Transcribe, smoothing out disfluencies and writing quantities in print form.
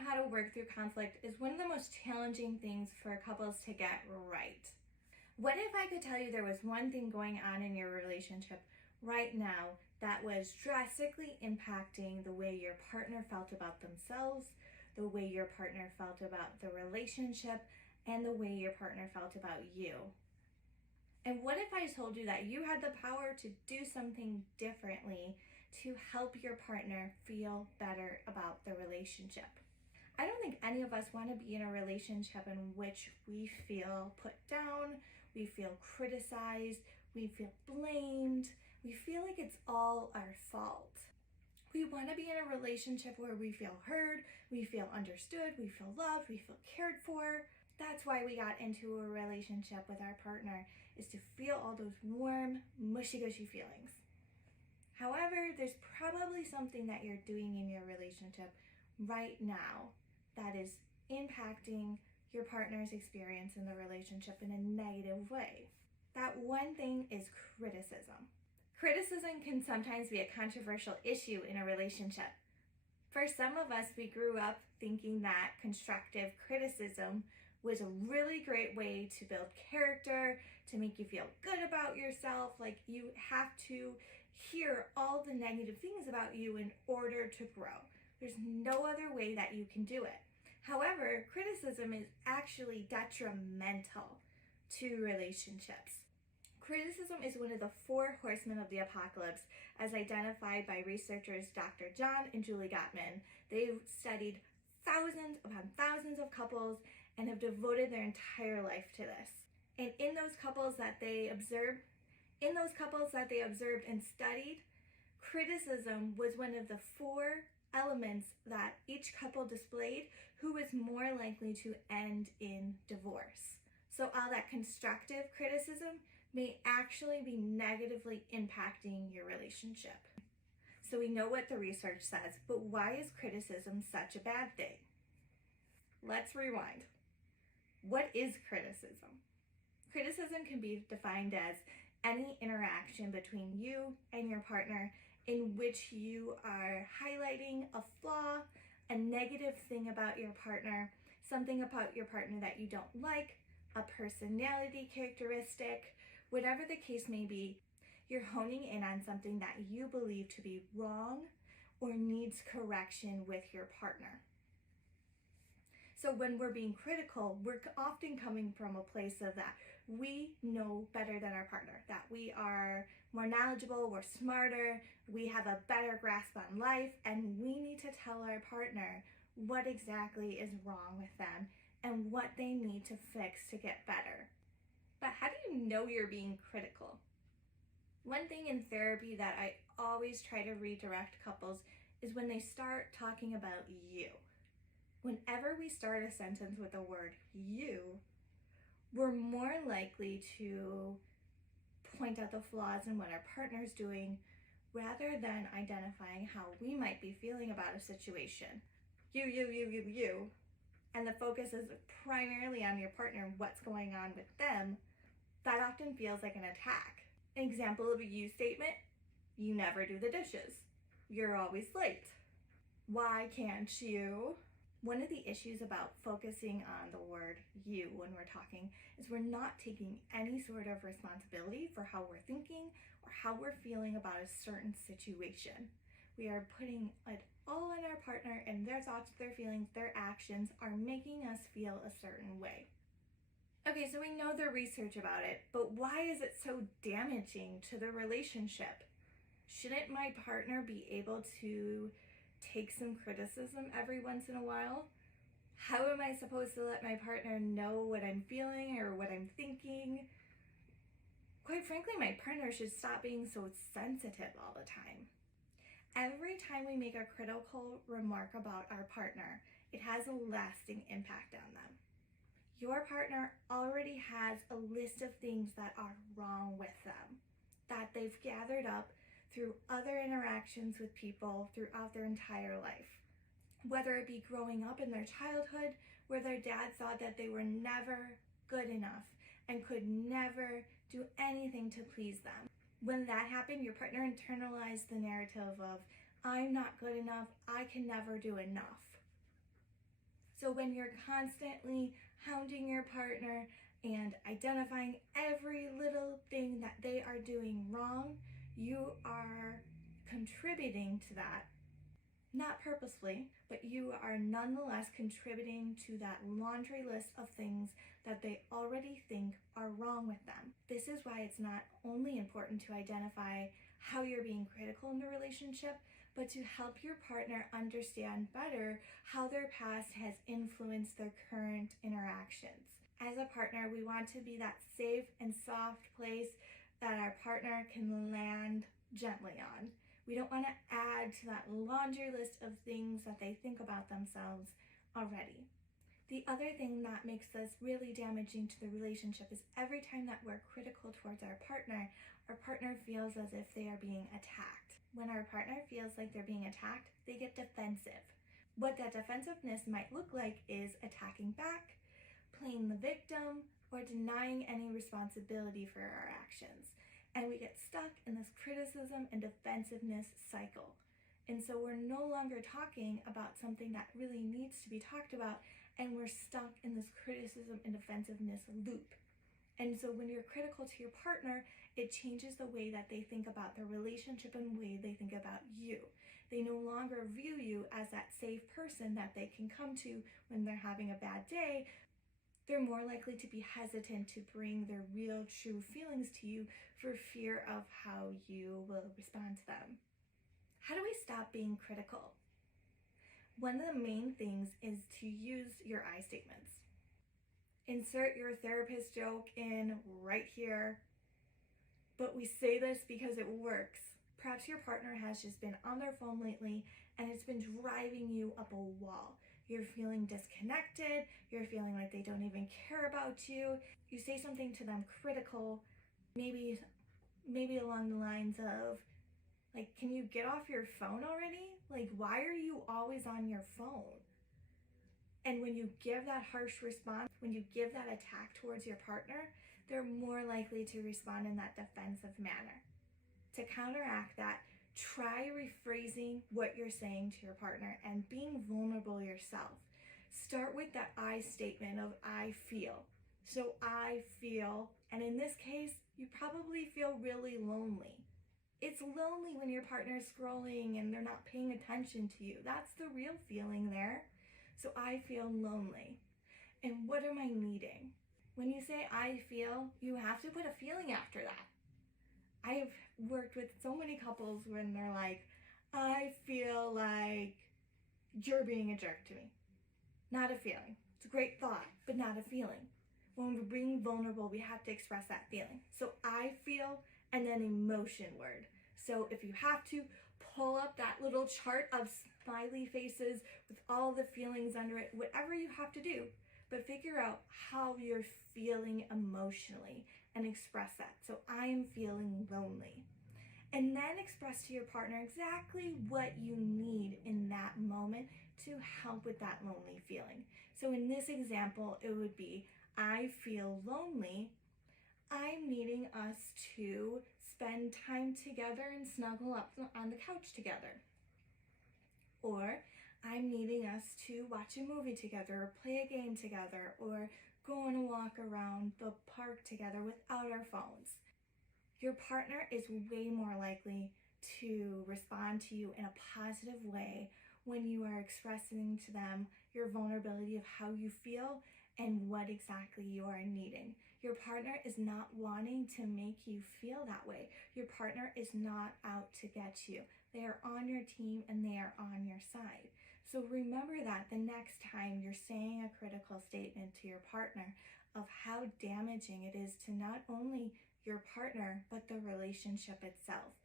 out how to work through conflict is one of the most challenging things for couples to get right. What if I could tell you there was one thing going on in your relationship right now that was drastically impacting the way your partner felt about themselves, the way your partner felt about the relationship, and the way your partner felt about you? And what if I told you that you had the power to do something differently to help your partner feel better about the relationship? I don't think any of us want to be in a relationship in which we feel put down, we feel criticized, we feel blamed, we feel like it's all our fault. We want to be in a relationship where we feel heard, we feel understood, we feel loved, we feel cared for. That's why we got into a relationship with our partner, is to feel all those warm, mushy-gushy feelings. However, there's probably something that you're doing in your relationship right now that is impacting your partner's experience in the relationship in a negative way. That one thing is criticism. Criticism can sometimes be a controversial issue in a relationship. For some of us, we grew up thinking that constructive criticism was a really great way to build character, to make you feel good about yourself. Like you have to hear all the negative things about you in order to grow. There's no other way that you can do it. However, criticism is actually detrimental to relationships. Criticism is one of the 4 horsemen of the apocalypse, as identified by researchers Dr. John and Julie Gottman. They've studied thousands upon thousands of couples and have devoted their entire life to this. And in those couples that they observed and studied, criticism was one of the 4 elements that each couple displayed who was more likely to end in divorce. So all that constructive criticism may actually be negatively impacting your relationship. So we know what the research says, but why is criticism such a bad thing? Let's rewind. What is criticism? Criticism can be defined as any interaction between you and your partner in which you are highlighting a flaw, a negative thing about your partner, something about your partner that you don't like, a personality characteristic, whatever the case may be. You're honing in on something that you believe to be wrong or needs correction with your partner. So when we're being critical, we're often coming from a place of that we know better than our partner, that we are more knowledgeable, we're smarter, we have a better grasp on life, and we need to tell our partner what exactly is wrong with them and what they need to fix to get better. But how do you know you're being critical? One thing in therapy that I always try to redirect couples is when they start talking about you. Whenever we start a sentence with the word you, we're more likely to point out the flaws in what our partner's doing rather than identifying how we might be feeling about a situation. You. And the focus is primarily on your partner and what's going on with them. That often feels like an attack. An example of a you statement: you never do the dishes. You're always late. Why can't you? One of the issues about focusing on the word you when we're talking is we're not taking any sort of responsibility for how we're thinking or how we're feeling about a certain situation. We are putting it all on our partner, and their thoughts, their feelings, their actions are making us feel a certain way. Okay, so we know the research about it, but why is it so damaging to the relationship? Shouldn't my partner be able to take some criticism every once in a while? How am I supposed to let my partner know what I'm feeling or what I'm thinking? Quite frankly, my partner should stop being so sensitive all the time. Every time we make a critical remark about our partner, it has a lasting impact on them. Your partner already has a list of things that are wrong with them, that they've gathered up through other interactions with people throughout their entire life. Whether it be growing up in their childhood, where their dad thought that they were never good enough and could never do anything to please them. When that happened, your partner internalized the narrative of, I'm not good enough, I can never do enough. So when you're constantly hounding your partner and identifying every little thing that they are doing wrong, you are contributing to that. Not purposely, but you are nonetheless contributing to that laundry list of things that they already think are wrong with them. This is why it's not only important to identify how you're being critical in the relationship, but to help your partner understand better how their past has influenced their current interactions. As a partner, we want to be that safe and soft place that our partner can land gently on. We don't want to add to that laundry list of things that they think about themselves already. The other thing that makes this really damaging to the relationship is every time that we're critical towards our partner feels as if they are being attacked. When our partner feels like they're being attacked, they get defensive. What that defensiveness might look like is attacking back, playing the victim, or denying any responsibility for our actions. And we get stuck in this criticism and defensiveness cycle. And so we're no longer talking about something that really needs to be talked about, and we're stuck in this criticism and defensiveness loop. And so when you're critical to your partner, it changes the way that they think about the relationship and the way they think about you. They no longer view you as that safe person that they can come to when they're having a bad day. They're more likely to be hesitant to bring their real, true feelings to you for fear of how you will respond to them. How do we stop being critical? One of the main things is to use your I statements. Insert your therapist joke in right here, but we say this because it works. Perhaps your partner has just been on their phone lately and it's been driving you up a wall. You're feeling disconnected, you're feeling like they don't even care about you. You say something to them critical, maybe along the lines of, like, can you get off your phone already? Like, why are you always on your phone? And when you give that harsh response, when you give that attack towards your partner, they're more likely to respond in that defensive manner. To counteract that, try rephrasing what you're saying to your partner and being vulnerable yourself. Start with that I statement of I feel. So I feel, and in this case, you probably feel really lonely. It's lonely when your partner's scrolling and they're not paying attention to you. That's the real feeling there. So I feel lonely. And what am I needing? When you say I feel, you have to put a feeling after that. I've worked with so many couples when they're like, I feel like you're being a jerk to me. Not a feeling. It's a great thought, but not a feeling. When we're being vulnerable, we have to express that feeling. So I feel, and then emotion word. So if you have to, pull up that little chart of smiley faces with all the feelings under it, whatever you have to do, but figure out how you're feeling emotionally and express that. So I'm feeling lonely. And then express to your partner exactly what you need in that moment to help with that lonely feeling. So in this example, it would be, I feel lonely. I'm needing us to spend time together and snuggle up on the couch together. Or I'm needing us to watch a movie together or play a game together or go on a walk around the park together without our phones. Your partner is way more likely to respond to you in a positive way when you are expressing to them your vulnerability of how you feel and what exactly you are needing. Your partner is not wanting to make you feel that way. Your partner is not out to get you. They are on your team and they are on your side. So remember that the next time you're saying a critical statement to your partner of how damaging it is to not only your partner, but the relationship itself.